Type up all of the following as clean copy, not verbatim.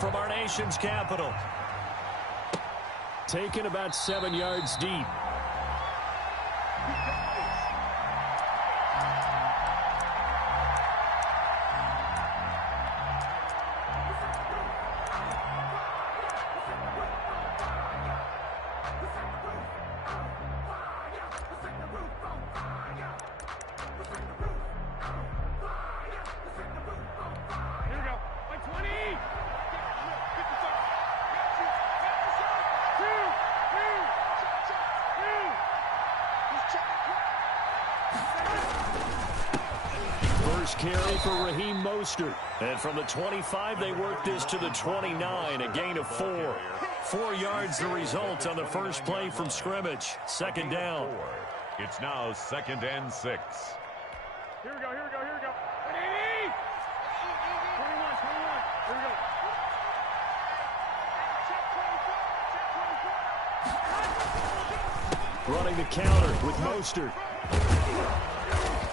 from our nation's capital. Taken about 7 yards deep. Carry for Raheem Mostert. And from the 25, they work this to the 29, a gain of 4. 4 yards the result on the first play from scrimmage. Second down. It's now 2nd and 6. Here we go, here we go, here we go. 21, 21. Here we go. Running the counter with Mostert.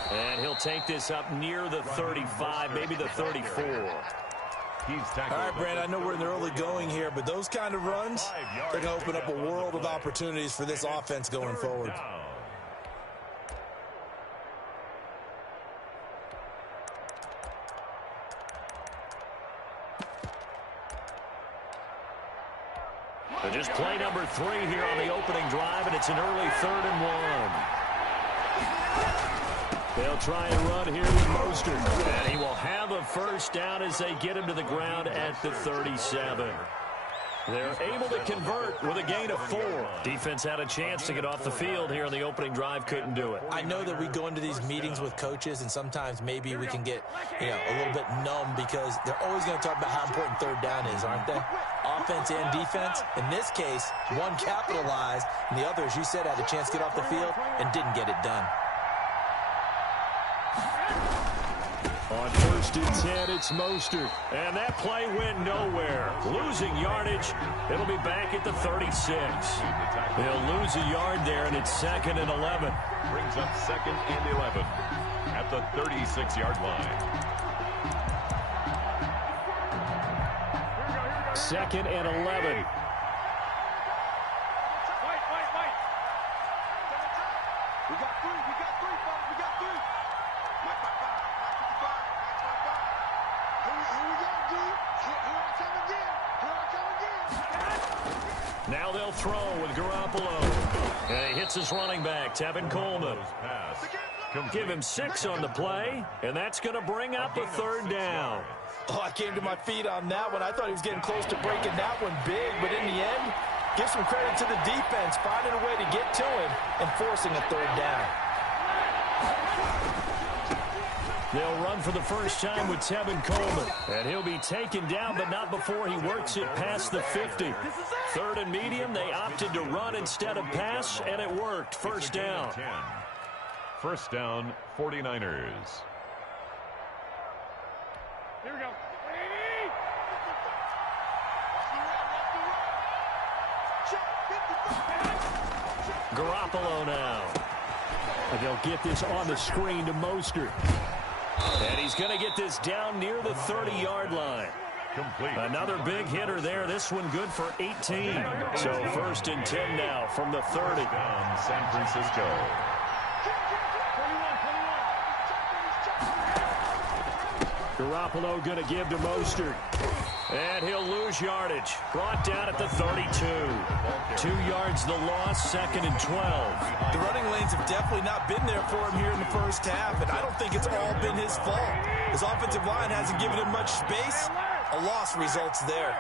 And he'll take this up near the 35, maybe the 34. All right, Brand, I know we're in the early going here, but those kind of runs, they're going to open up a world of opportunities for this offense going forward. So just play number 3 here on the opening drive, and it's an early 3rd and 1. They'll try and run here with Mostert. And he will have a first down as they get him to the ground at the 37. They're able to convert with a gain of 4. Defense had a chance to get off the field here in the opening drive, couldn't do it. I know that we go into these meetings with coaches, and sometimes maybe we can get a little bit numb because they're always going to talk about how important 3rd down is, aren't they? Offense and defense. In this case, one capitalized, and the other, as you said, had a chance to get off the field and didn't get it done. On 1st and 10, it's Mostert. And that play went nowhere. Losing yardage. It'll be back at the 36. They'll lose a yard there, and it's 2nd and 11. Brings up 2nd and 11 at the 36-yard line. 2nd and 11. We got 3, folks. We got 3. Now they'll throw with Garoppolo. And he hits his running back, Tevin Coleman. Give him 6 on the play, and that's going to bring up a 3rd down. Oh, I came to my feet on that one. I thought he was getting close to breaking that one big, but in the end, give some credit to the defense, finding a way to get to him and forcing a 3rd down. They'll run for the first time with Tevin Coleman. And he'll be taken down, but not before he works it past the 50. 3rd and medium, they opted to run instead of pass, and it worked. First down. First down, 49ers. Here we go. Garoppolo now. And they'll get this on the screen to Mostert. And he's going to get this down near the 30-yard line. Complete. Another big hitter there. This one good for 18. So 1st and 10 now from the 30. Down San Francisco. Garoppolo going to give to Mostert. And he'll lose yardage. Brought down at the 32. 2 yards the loss, 2nd and 12. The running lanes have definitely not been there for him here in the first half, and I don't think it's all been his fault. His offensive line hasn't given him much space. A loss results there.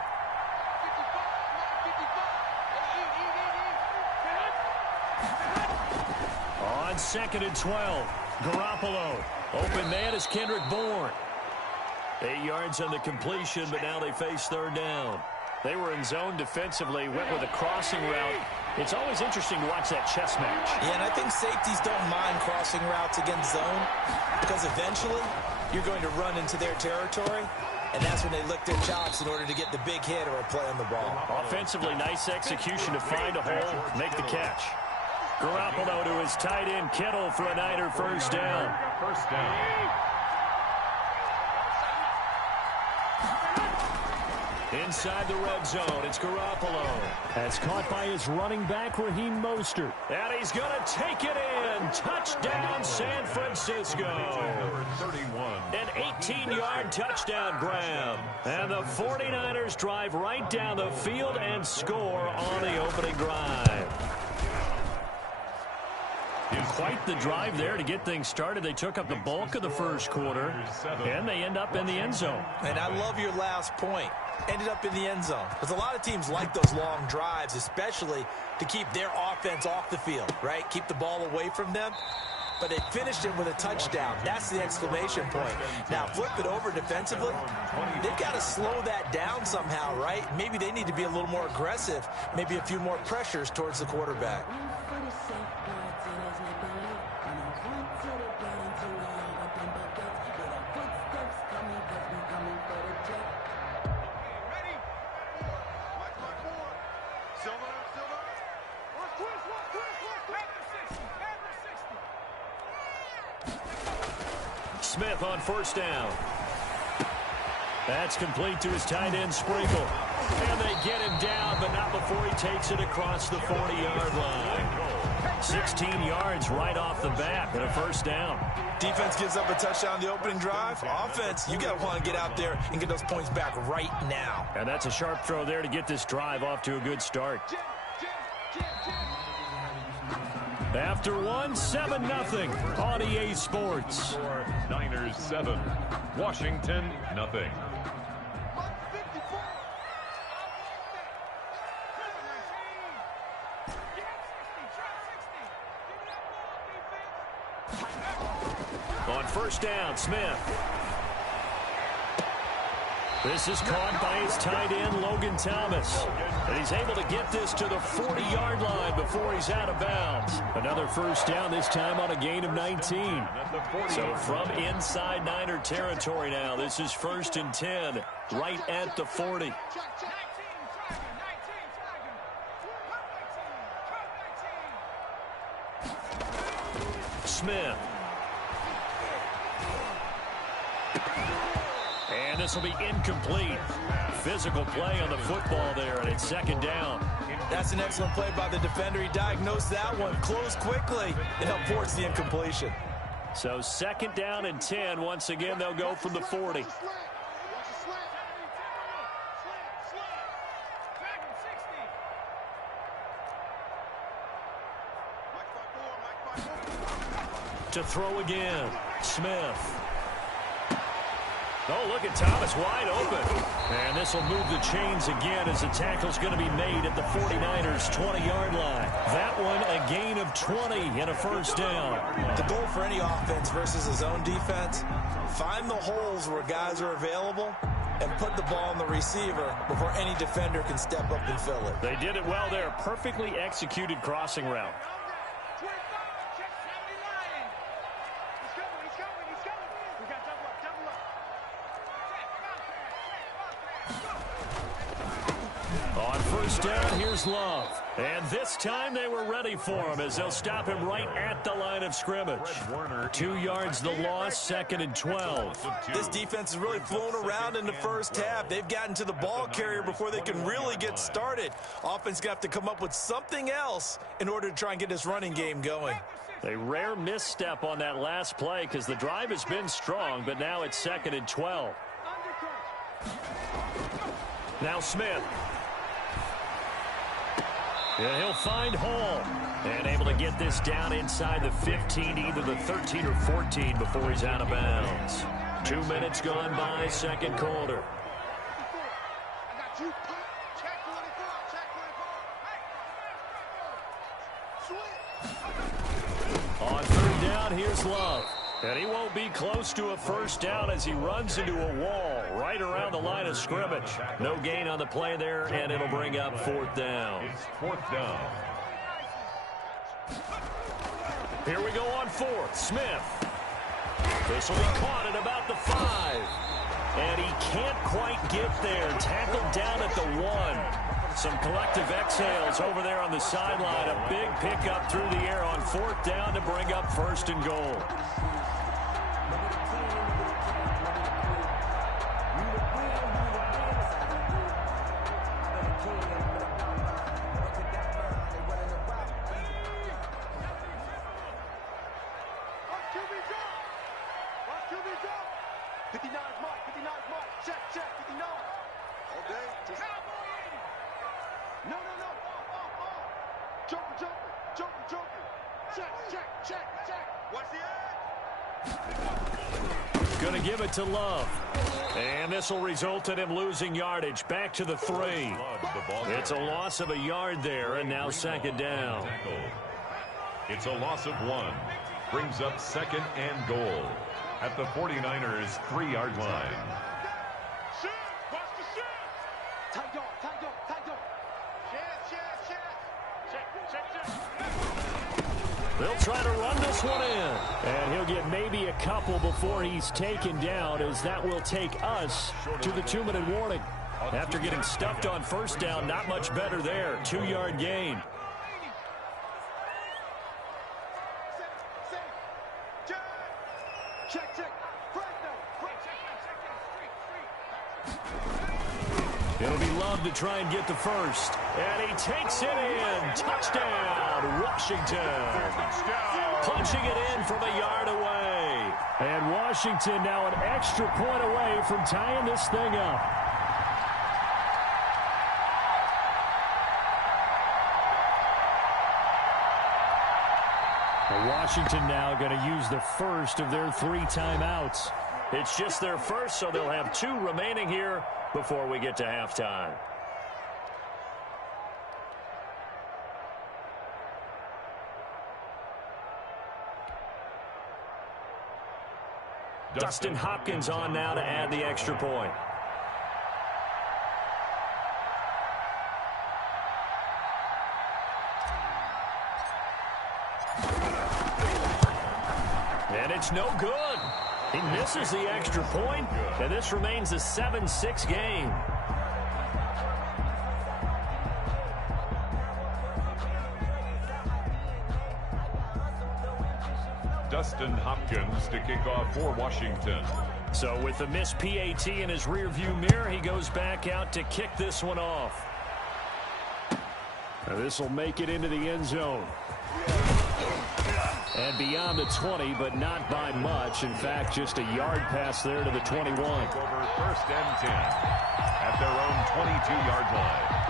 On 2nd and 12, Garoppolo. Open man is Kendrick Bourne. 8 yards on the completion, but now they face 3rd down. They were in zone defensively, went with a crossing route. It's always interesting to watch that chess match. Yeah, and I think safeties don't mind crossing routes against zone because eventually you're going to run into their territory, and that's when they lick their chops in order to get the big hit or a play on the ball. Offensively, nice execution to find a hole, make the catch. Garoppolo to his tight end, Kittle, for a Niner first down. First down. Inside the red zone, it's Garoppolo. That's caught by his running back, Raheem Mostert. And he's going to take it in. Touchdown, San Francisco. Number 31. An 18-yard touchdown grab. And the 49ers drive right down the field and score on the opening drive. Quite the drive there to get things started. They took up the bulk of the first quarter, and they end up in the end zone. And I love your last point. Ended up in the end zone. Because a lot of teams like those long drives, especially to keep their offense off the field, right? Keep the ball away from them. But they finished it with a touchdown. That's the exclamation point. Now, flip it over defensively. They've got to slow that down somehow, right? Maybe they need to be a little more aggressive. Maybe a few more pressures towards the quarterback. Smith on first down. That's complete to his tight end, Sprinkle. And they get him down, but not before he takes it across the 40-yard line. 16 yards right off the bat and a first down. Defense gives up a touchdown the opening drive. Offense, you got to want to get out there and get those points back right now. And that's a sharp throw there to get this drive off to a good start. After 7-0 on EA Sports. Niners 7, Washington nothing. On first down, Smith. This is caught by his tight end, Logan Thomas. And he's able to get this to the 40-yard line before he's out of bounds. Another first down, this time on a gain of 19. So from inside Niner territory now, this is 1st and 10, right at the 40. Smith. And this will be incomplete. Physical play on the football there, and it's 2nd down. That's an excellent play by the defender. He diagnosed that one, closed quickly, and helped force the incompletion. So 2nd down and 10. Once again, they'll go from the 40. To throw again, Smith. Oh, look at Thomas wide open. And this will move the chains again as the tackle's going to be made at the 49ers' 20-yard line. That one a gain of 20 and a first down. The goal for any offense versus a zone defense, find the holes where guys are available and put the ball on the receiver before any defender can step up and fill it. They did it well there. Perfectly executed crossing route. On first down, here's Love. And this time they were ready for him as they'll stop him right at the line of scrimmage. 2 yards the loss, 2nd and 12. This defense has really flown around in the first half. They've gotten to the ball carrier before they can really get started. Offense got to come up with something else in order to try and get this running game going. A rare misstep on that last play because the drive has been strong, but now it's 2nd and 12. Now Smith. And he'll find Hall. And able to get this down inside the 15, either the 13 or 14 before he's out of bounds. 2 minutes gone by, 2nd quarter. On 3rd down, here's Love. And he won't be close to a first down as he runs into a wall right around the line of scrimmage. No gain on the play there, and it'll bring up 4th down. It's 4th down. Here we go on 4th. Smith. This will be caught at about the 5. And he can't quite get there. Tackled down at the 1. Some collective exhales over there on the sideline. A big pickup through the air on 4th down to bring up 1st and goal. Joker. Check. Watch the edge. Going to give it to Love. And this will result in him losing yardage. Back to the 3. It's a loss of a yard there, and now second down. It's a loss of 1. Brings up second and goal at the 49ers' 3-yard line. They'll try to run this one in. And he'll get maybe a couple before he's taken down, as that will take us to the 2-minute warning. After getting stuffed on first down, not much better there. 2-yard gain. It'll be Love to try and get the first. And he takes it in. Touchdown, Washington. Punching it in from a yard away. And Washington now an extra point away from tying this thing up. Washington now going to use the first of their 3 timeouts. It's just their first, so they'll have 2 remaining here before we get to halftime. Dustin Hopkins on now to add the extra point. And it's no good. He misses the extra point, and this remains a 7-6 game. Dustin Hopkins to kick off for Washington. So with the missed PAT in his rearview mirror, he goes back out to kick this one off. This will make it into the end zone. And beyond the 20, but not by much. In fact, just a yard pass there to the 21. Over first and 10 at their own 22-yard line.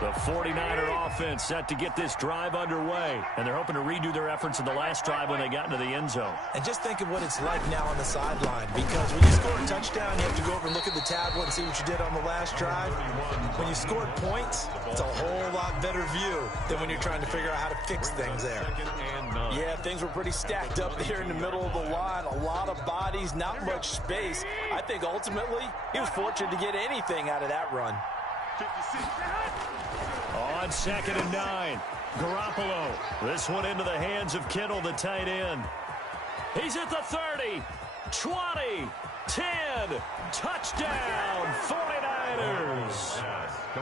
The 49er offense set to get this drive underway. And they're hoping to redo their efforts in the last drive when they got into the end zone. And just think of what it's like now on the sideline, because when you score a touchdown, you have to go over and look at the tablet and see what you did on the last drive. When you scored points, it's a whole lot better view than when you're trying to figure out how to fix things there. Yeah, things were pretty stacked up there in the middle of the line. A lot of bodies, not much space. I think ultimately he was fortunate to get anything out of that run. On 2nd and 9, Garoppolo. This one into the hands of Kittle, the tight end. He's at the 30, 20, 10, touchdown, 49ers.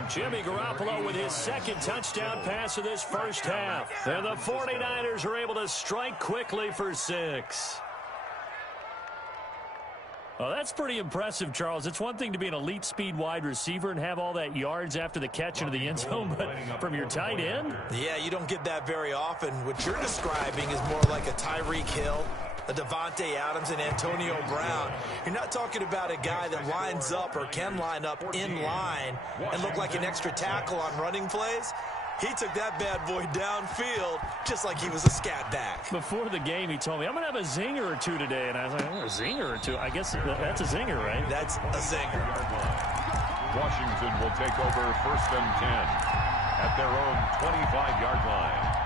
Jimmy Garoppolo with his 2nd touchdown pass of this first half. And the 49ers are able to strike quickly for 6. Well, that's pretty impressive, Charles. It's one thing to be an elite speed wide receiver and have all that yards after the catch into the end zone, but from your tight end? Yeah, you don't get that very often. What you're describing is more like a Tyreek Hill, a Devontae Adams, and Antonio Brown. You're not talking about a guy that lines up or can line up in line and look like an extra tackle on running plays. He took that bad boy downfield just like he was a scat back. Before the game, he told me, I'm going to have a zinger or 2 today. And I was like, oh, a zinger or 2? I guess that's a zinger, right? That's a zinger. Washington will take over first and 10 at their own 25-yard line.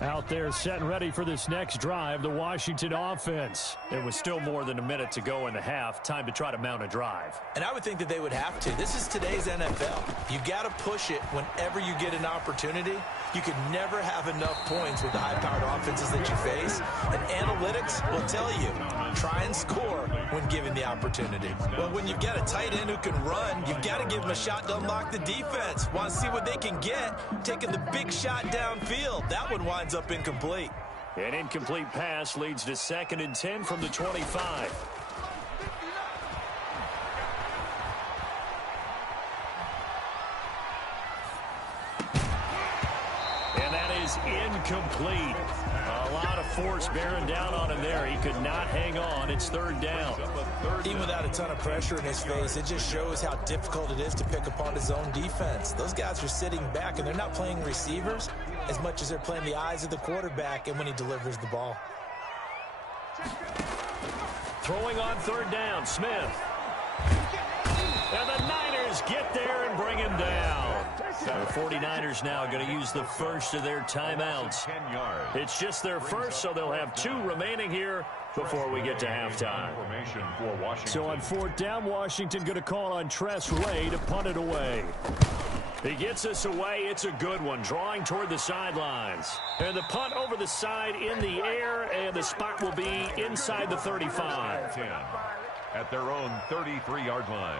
Out there set and ready for this next drive, the Washington offense. It was still more than a minute to go in the half. Time to try to mount a drive. And I would think that they would have to. This is today's NFL. You got to push it whenever you get an opportunity. You could never have enough points with the high-powered offenses that you face. And analytics will tell you, try and score when given the opportunity. But when you've got a tight end who can run, you've got to give him a shot to unlock the defense. Want to see what they can get, taking the big shot downfield. That one winds up incomplete. An incomplete pass leads to 2nd and 10 from the 25. is incomplete. A lot of force bearing down on him there. He could not hang on. It's third down. Even without a ton of pressure in his face, it just shows how difficult it is to pick apart his own defense. Those guys are sitting back, and they're not playing receivers as much as they're playing the eyes of the quarterback and when he delivers the ball. Throwing on third down, Smith. And the Niners get there and bring him down. The 49ers now going to use the first of their timeouts. It's just their first, so they'll have 2 remaining here before we get to halftime. So on fourth down, Washington going to call on Tress Way to punt it away. He gets us away. It's a good one, drawing toward the sidelines. And the punt over the side in the air, and the spot will be inside the 35. At their own 33-yard line.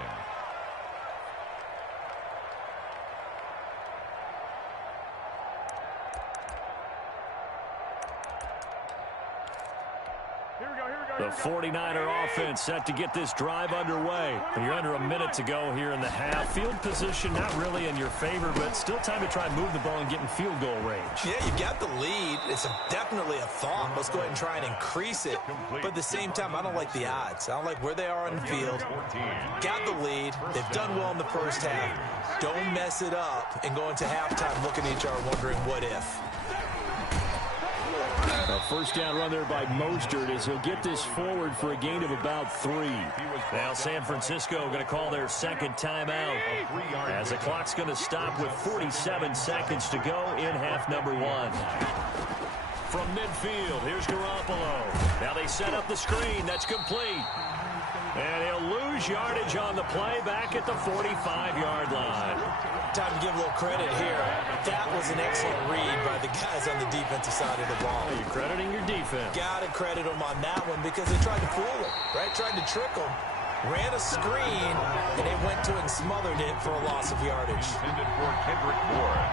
The 49er offense set to get this drive underway. You're under a minute to go here in the half. Field position not really in your favor, but still time to try and move the ball and get in field goal range. Yeah, you've got the lead. It's definitely a thought. Let's go ahead and try and increase it. But at the same time, I don't like the odds. I don't like where they are on the field. Got the lead. They've done well in the first half. Don't mess it up and go into halftime looking at each other wondering what if. A first down run there by Mostert as he'll get this forward for a gain of about 3. Now San Francisco going to call their second timeout as the clock's going to stop with 47 seconds to go in half number 1. From midfield, here's Garoppolo. Now they set up the screen. That's complete. And he'll lose yardage on the play back at the 45-yard line. Time to give a little credit here. That was an excellent read by the guys on the defensive side of the ball. You're crediting your defense. Got to credit them on that one because they tried to fool him, right? Tried to trick him. Ran a screen, and they went to it and smothered it for a loss of yardage. Intended for Kendrick Bourne.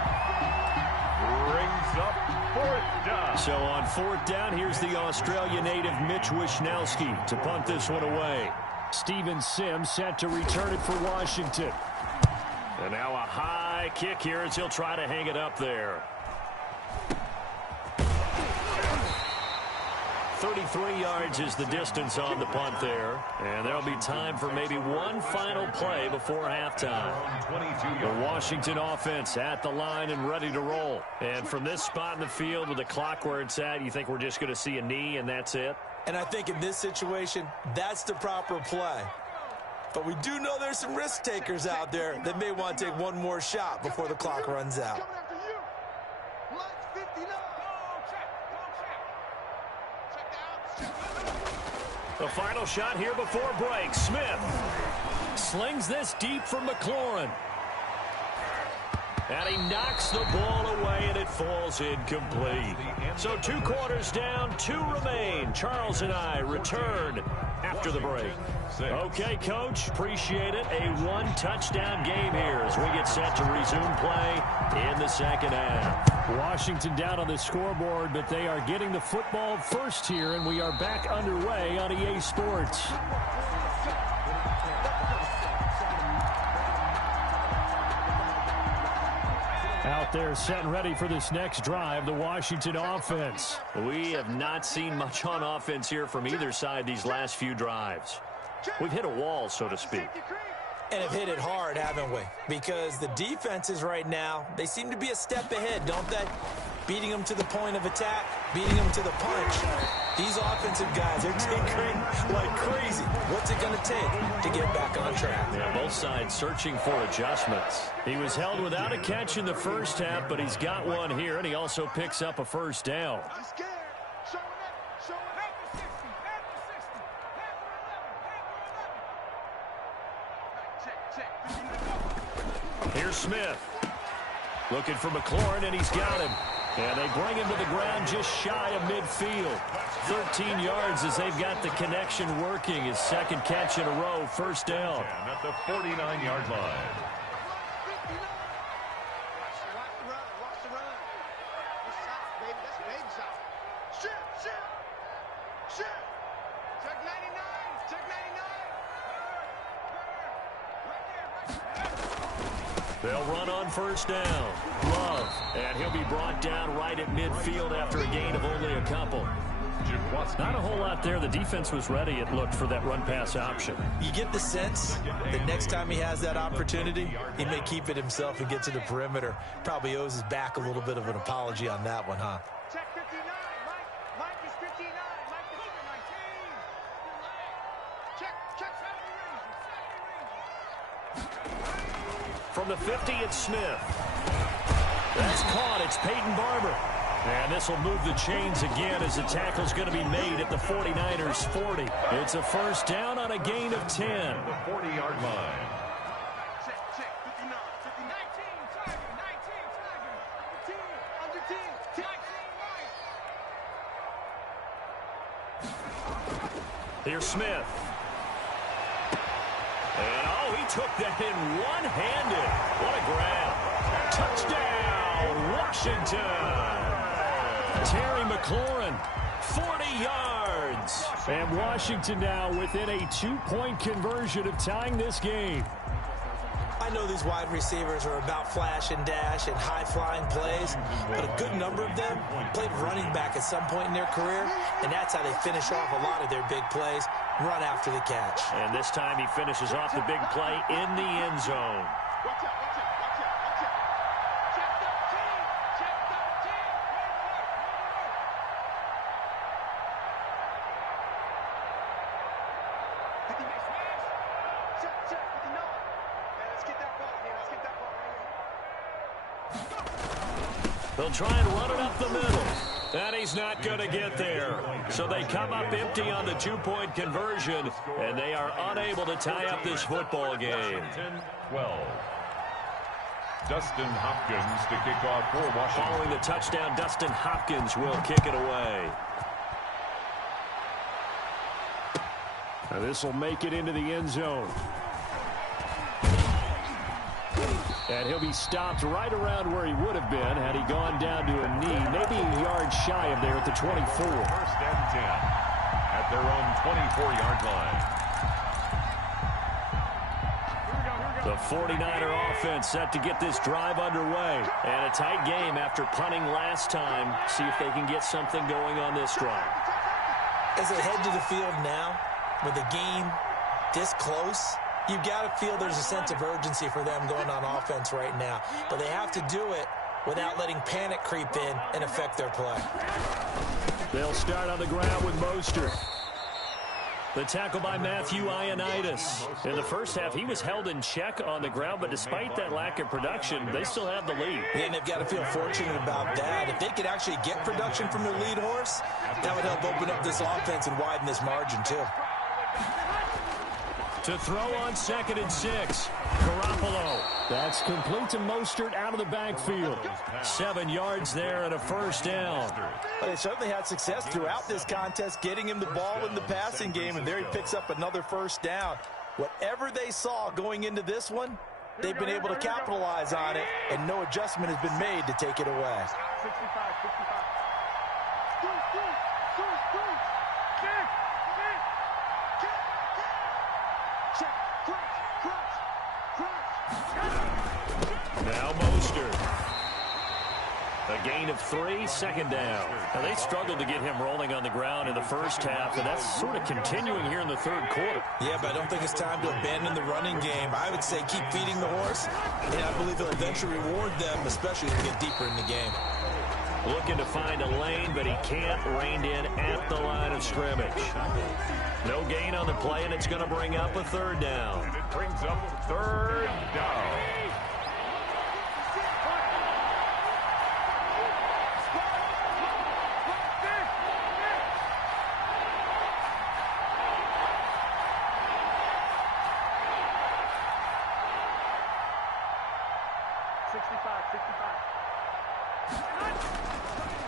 Brings up fourth down. So on fourth down, here's the Australia native Mitch Wishnowsky to punt this one away. Steven Sims set to return it for Washington. And now a high kick here as he'll try to hang it up there. 33 yards is the distance on the punt there. And there'll be time for maybe one final play before halftime. The Washington offense at the line and ready to roll. And from this spot in the field with the clock where it's at, you think we're just going to see a knee and that's it? And I think in this situation, that's the proper play. But we do know there's some risk takers out there that may want to take one more shot before the clock runs out. The final shot here before break. Smith slings this deep from McLaurin. And he knocks the ball away, and it falls incomplete. So 2 quarters down, 2 remain. Charles and I return after the break. Okay, Coach, appreciate it. A 1-touchdown game here as we get set to resume play in the second half. Washington down on the scoreboard, but they are getting the football first here, and we are back underway on EA Sports. Out there set and ready for this next drive, the Washington offense. We have not seen much on offense here from either side these last few drives. We've hit a wall, so to speak. And have hit it hard, haven't we? Because the defenses right now, they seem to be a step ahead, don't they? Beating them to the point of attack, beating them to the punch. These offensive guys, they're tinkering like crazy. What's it going to take to get back on track? Yeah, both sides searching for adjustments. He was held without a catch in the first half, but he's got one here, and he also picks up a first down. Here's Smith. Looking for McLaurin, and he's got him. And they bring him to the ground just shy of midfield. 13 yards as they've got the connection working. His second catch in a row, first down. At the 49-yard line. They'll run on first down. Love. And he'll be brought down right at midfield after a gain of only a couple. Not a whole lot there. The defense was ready, it looked, for that run-pass option. You get the sense that next time he has that opportunity, he may keep it himself and get to the perimeter. Probably owes his back a little bit of an apology on that one, huh? Check 59. Mike is 59. Mike is 19. Check 70 range. From the 50, it's Smith. That's caught. It's Peyton Barber. And this will move the chains again as the tackle's going to be made at the 49ers 40. It's a first down on a gain of 10. The 40-yard line. Check 59. 19, under 10. Here's Smith. And, oh, he took that in one-handed. What a grab. Touchdown, Washington. Terry McLaurin, 40 yards. And Washington now within a 2-point conversion of tying this game. I know these wide receivers are about flash and dash and high-flying plays, but a good number of them played running back at some point in their career, and that's how they finish off a lot of their big plays, run after the catch. And this time he finishes off the big play in the end zone. Watch out. Check 13. Check 13. Check 59. Let's get that ball here. Let's get that ball right here. They'll try and run it up the middle. And he's not going to get there. So they come up empty on the 2-point conversion, and they are unable to tie up this football game. 12. Dustin Hopkins to kick off for Washington. Following the touchdown, Dustin Hopkins will kick it away. Now this will make it into the end zone. And he'll be stopped right around where he would have been had he gone down to a knee, maybe a yard shy of there at the 24. First and 10 at their own 24-yard line. The 49er offense set to get this drive underway. And a tight game after punting last time. See if they can get something going on this drive. As they head to the field now, with the game this close, you've got to feel there's a sense of urgency for them going on offense right now. But they have to do it without letting panic creep in and affect their play. They'll start on the ground with Mostert. The tackle by Matthew Ioannidis. In the first half, he was held in check on the ground, but despite that lack of production, they still have the lead. Yeah, and they've got to feel fortunate about that. If they could actually get production from their lead horse, that would help open up this offense and widen this margin, too. To throw on 2nd and 6. Garoppolo. That's complete to Mostert out of the backfield. 7 yards there and a first down. But they certainly had success throughout this contest, getting him the ball in the passing game, and there he picks up another first down. Whatever they saw going into this one, they've been able to capitalize on it, and no adjustment has been made to take it away. 65. Now Mostert. A gain of 3, 2nd down. Now they struggled to get him rolling on the ground in the first half, and that's sort of continuing here in the third quarter. Yeah, but I don't think it's time to abandon the running game. I would say keep feeding the horse, and I believe he'll eventually reward them, especially as we get deeper in the game. Looking to find a lane, but he can't. Reined in at the line of scrimmage. No gain on the play, and it's going to bring up a 3rd down. And it brings up 3rd down.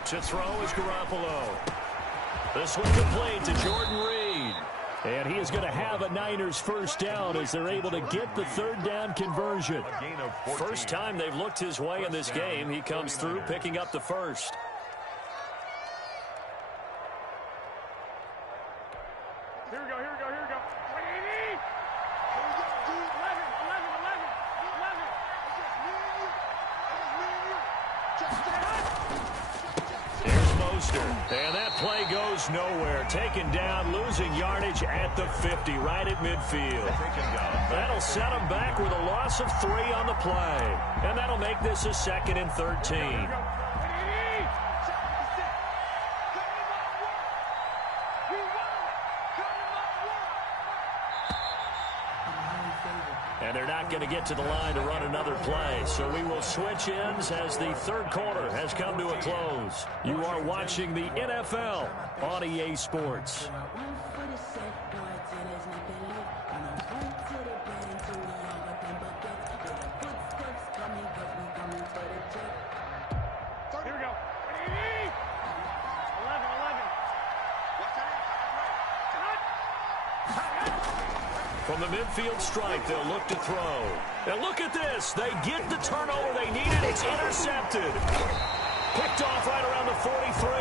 To throw is Garoppolo. This one complete to Jordan Reed. And he is going to have a Niners first down as they're able to get the 3rd down conversion. First time they've looked his way in this game. He comes through picking up the first. Here we go. 11. And that play goes nowhere. Taken down, losing yardage at the 50, right at midfield. That'll set them back with a loss of 3 on the play. And that'll make this a 2nd and 13. And they're not going to get to the line to run another play. So we will switch ends as the 3rd quarter has come to a close. You are watching the NFL on EA Sports. Here we go. 11. From the midfield stripe, they'll look to throw. And look at this. They get the turnover they needed. It's intercepted. Picked off right around the 43.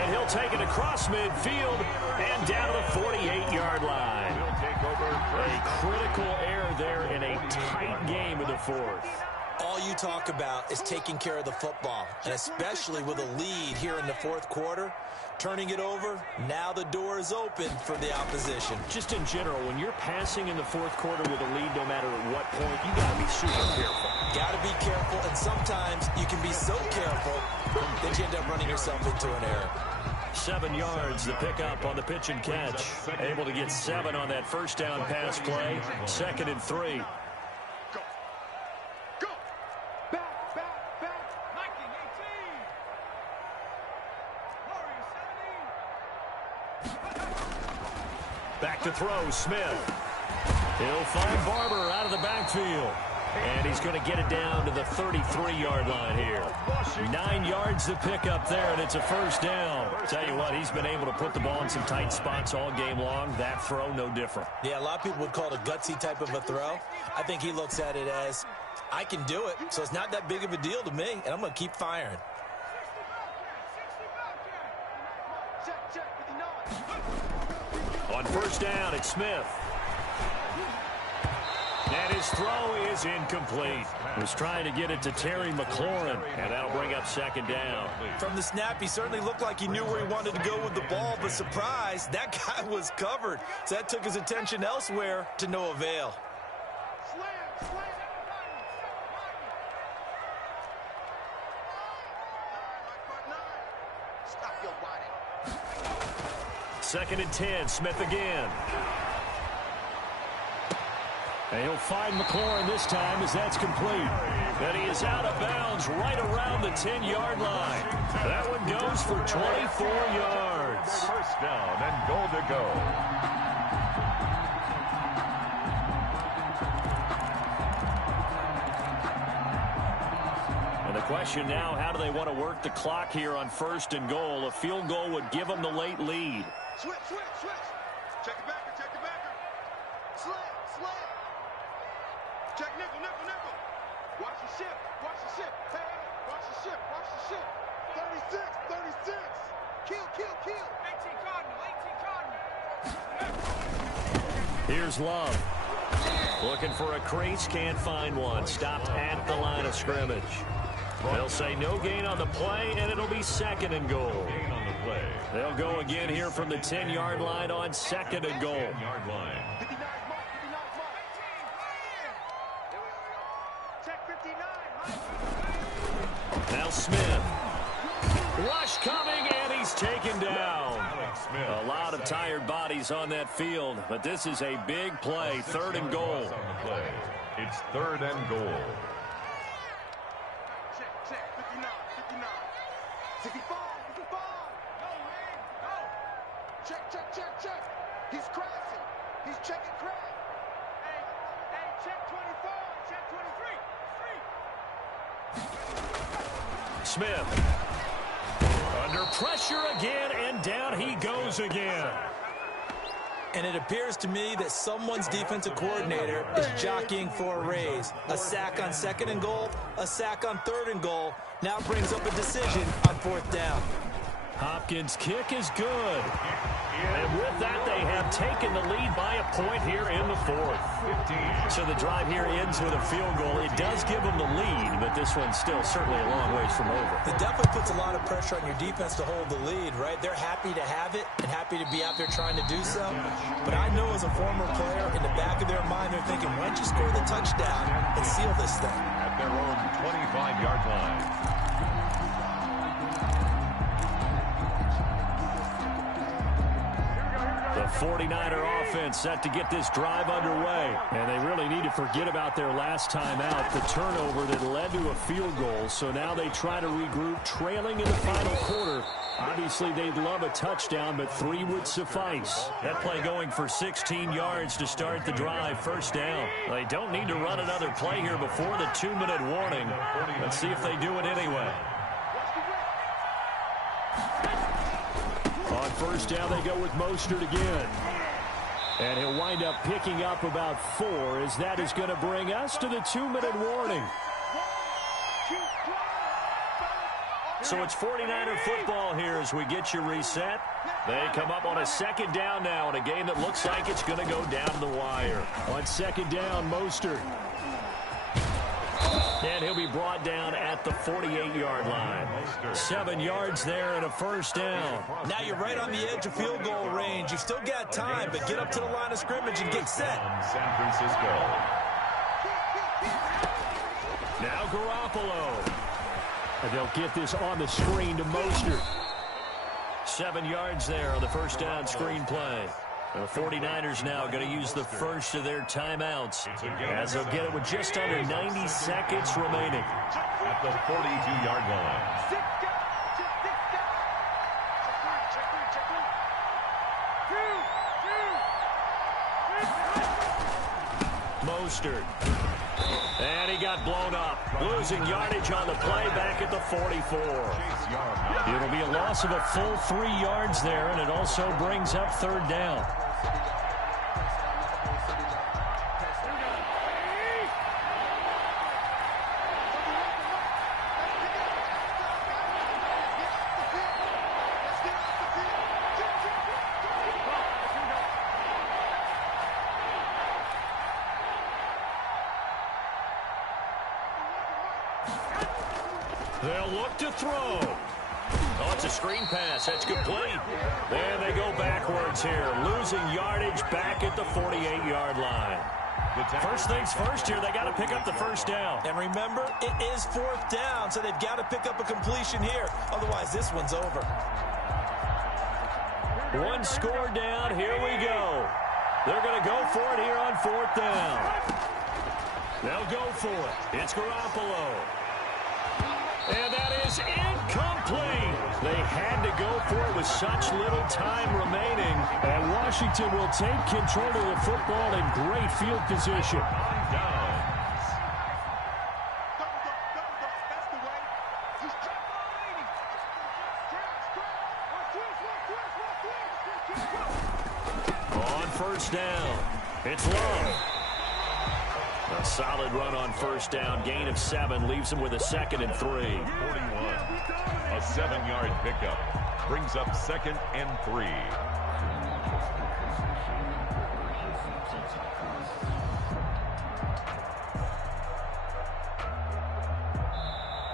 And he'll take it across midfield and down to the 48-yard line. A critical error there in a tight game in the 4th. All you talk about is taking care of the football, and especially with a lead here in the 4th quarter. Turning it over, now the door is open for the opposition. Just in general, when you're passing in the 4th quarter with a lead, no matter at what point, you got to be super careful. Got to be careful, and sometimes you can be so careful that you end up running yourself into an error. 7 yards to pick up on the pitch and catch. Able to get 7 on that first down pass play. 2nd and 3. Back to throw, Smith. He'll find Barber out of the backfield. And he's going to get it down to the 33-yard line here. 9 yards to pick up there, and it's a first down. Tell you what, he's been able to put the ball in some tight spots all game long. That throw, no different. Yeah, a lot of people would call it a gutsy type of a throw. I think he looks at it as, I can do it, so it's not that big of a deal to me, and I'm going to keep firing. On first down, it's Smith. And his throw is incomplete. He was trying to get it to Terry McLaurin, and that'll bring up 2nd down. From the snap, he certainly looked like he knew where he wanted to go with the ball, but surprise, that guy was covered. So that took his attention elsewhere to no avail. Second and 10, Smith again. And he'll find McLaurin this time as that's complete. And he is out of bounds right around the 10-yard line. That one goes for 24 yards. First down and goal to go. And the question now, how do they want to work the clock here on 1st and goal? A field goal would give them the late lead. Switch. Check it backer. Slam. Check nickel. Watch the ship. Hey, watch the ship. 36. Kill. 18 Cardinal. Here's Love. Looking for a crease, can't find one. Stopped at the line of scrimmage. They'll say no gain on the play, and it'll be 2nd and goal. Gain on the play. They'll go again here from the 10-yard line on 2nd and goal. 10-yard line. 59 mark. Check 59. Now Smith. Rush coming, and he's taken down. A lot of tired bodies on that field, but this is a big play. 3rd and goal. It's 3rd and goal. Check. 59. 65. Check. He's crashing. He's checking crash. Hey, check 24. Check 23. Smith. Under pressure again, and down he goes again. And it appears to me that someone's defensive coordinator is jockeying for a raise. A sack on 2nd and goal, a sack on 3rd and goal. Now brings up a decision on 4th down. Hopkins' kick is good. And with that, they have taken the lead by a point here in the fourth. So the drive here ends with a field goal. It does give them the lead, but this one's still certainly a long ways from over. It definitely puts a lot of pressure on your defense to hold the lead, right? They're happy to have it and happy to be out there trying to do so. But I know as a former player, in the back of their mind, they're thinking, why don't you score the touchdown and seal this thing? At their own 25-yard line. The 49er offense set to get this drive underway. And they really need to forget about their last time out, the turnover that led to a field goal. So now they try to regroup, trailing in the final quarter. Obviously, they'd love a touchdown, but 3 would suffice. That play going for 16 yards to start the drive, first down. They don't need to run another play here before the 2-minute warning. Let's see if they do it anyway. On first down, they go with Mostert again. And he'll wind up picking up about 4, as that is going to bring us to the 2-minute warning. So it's 49er football here as we get you reset. They come up on a second down now in a game that looks like it's going to go down the wire. On second down, Mostert. And he'll be brought down at the 48-yard line. 7 yards there and a first down. Now you're right on the edge of field goal range. You've still got time, but get up to the line of scrimmage and get set. San Francisco. Now Garoppolo. And they'll get this on the screen to Mostert. 7 yards there on the first down screen play. The 49ers now going to use the first of their timeouts, as they'll get it with just under 90 seconds remaining. At the 42-yard line. Mostert. And he got blown up. Losing yardage on the play back at the 44. It'll be a loss of a full 3 yards there, and it also brings up third down. They'll look to throw. Oh, it's a screen pass. That's complete. And they go backwards here, losing yardage back at the 48-yard line. First things first here, they got to pick up the first down. And remember, it is fourth down, so they've got to pick up a completion here. Otherwise, this one's over. One score down. Here we go. They're going to go for it here on fourth down. They'll go for it. It's Garoppolo. And that is incomplete. They had to go for it with such little time remaining. And Washington will take control of the football in great field position. On first down, it's Love. A solid run on first down. Gain of 7 leaves him with a 2nd and 3. 41. A 7-yard pickup. Brings up 2nd and 3.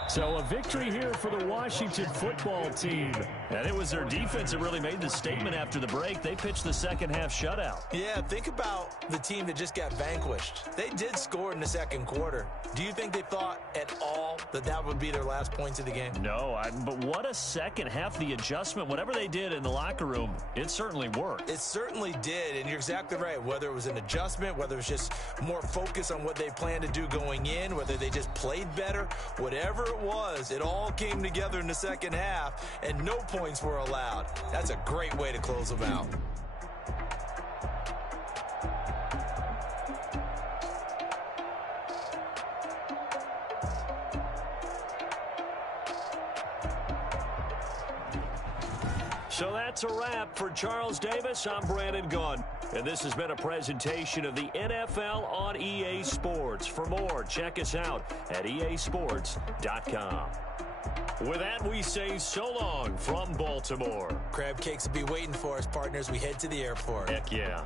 So a victory here for the Washington football team. And it was their defense that really made the statement after the break. They pitched the second half shutout. Yeah, think about the team that just got vanquished. They did score in the second quarter. Do you think they thought at all that that would be their last points of the game? No, but what a second half. The adjustment, whatever they did in the locker room, it certainly worked. It certainly did, and you're exactly right. Whether it was an adjustment, whether it was just more focus on what they planned to do going in, whether they just played better, whatever it was, it all came together in the second half, and no points were allowed. That's a great way to close them out. So that's a wrap for Charles Davis. I'm Brandon Gaudin, and this has been a presentation of the NFL on EA Sports. For more, check us out at easports.com. With that, we say so long from Baltimore. Crab cakes will be waiting for us, partners. We head to the airport. Heck yeah.